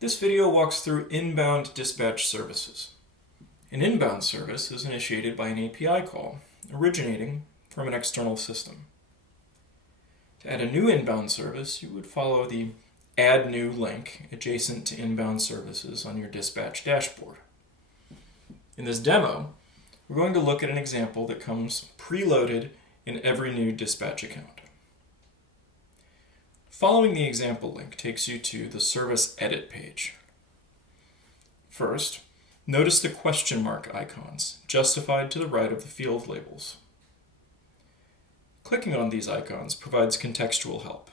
This video walks through inbound dispatch services. An inbound service is initiated by an API call originating from an external system. To add a new inbound service, you would follow the Add New link adjacent to inbound services on your dispatch dashboard. In this demo, we're going to look at an example that comes preloaded in every new dispatch account. Following the example link takes you to the Service Edit page. First, notice the question mark icons justified to the right of the field labels. Clicking on these icons provides contextual help.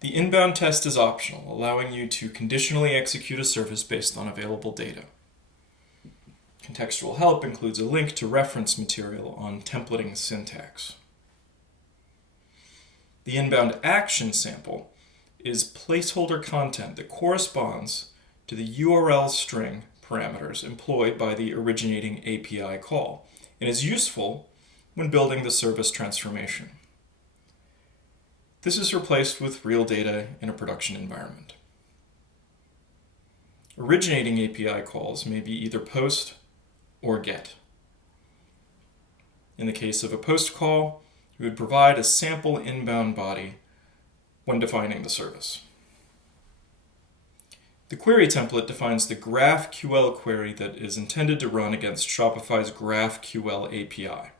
The inbound test is optional, allowing you to conditionally execute a service based on available data. Contextual help includes a link to reference material on templating syntax. The inbound action sample is placeholder content that corresponds to the URL string parameters employed by the originating API call and is useful when building the service transformation. This is replaced with real data in a production environment. Originating API calls may be either POST or GET. In the case of a POST call, you would provide a sample inbound body when defining the service. The query template defines the GraphQL query that is intended to run against Shopify's GraphQL API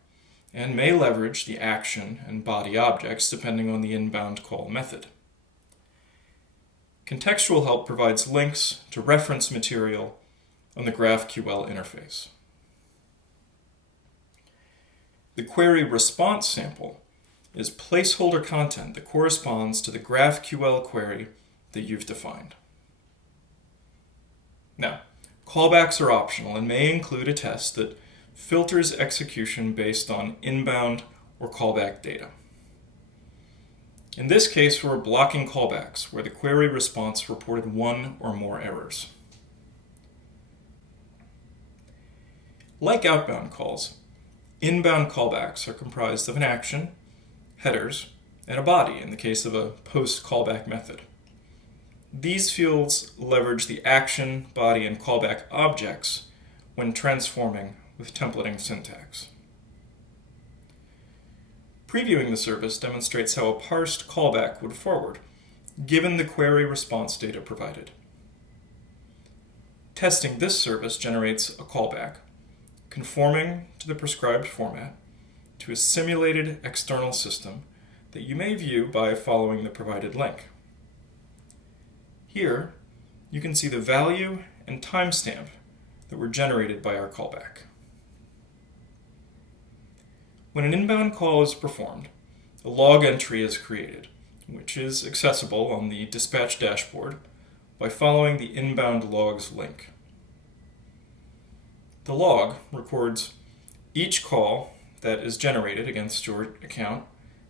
and may leverage the action and body objects depending on the inbound call method. Contextual help provides links to reference material on the GraphQL interface. The query response sample is placeholder content that corresponds to the GraphQL query that you've defined. Now, callbacks are optional and may include a test that filters execution based on inbound or callback data. In this case, we're blocking callbacks where the query response reported one or more errors. Like outbound calls, inbound callbacks are comprised of an action, headers, and a body in the case of a post callback method. These fields leverage the action, body, and callback objects when transforming with templating syntax. Previewing the service demonstrates how a parsed callback would forward, given the query response data provided. Testing this service generates a callback, conforming to the prescribed format, to a simulated external system that you may view by following the provided link. Here, you can see the value and timestamp that were generated by our callback. When an inbound call is performed, a log entry is created, which is accessible on the dispatch dashboard by following the inbound logs link. The log records each call that is generated against your account,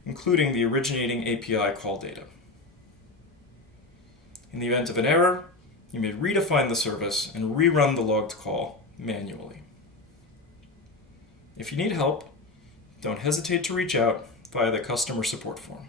including the originating API call data. In the event of an error, you may redefine the service and rerun the logged call manually. If you need help, don't hesitate to reach out via the customer support form.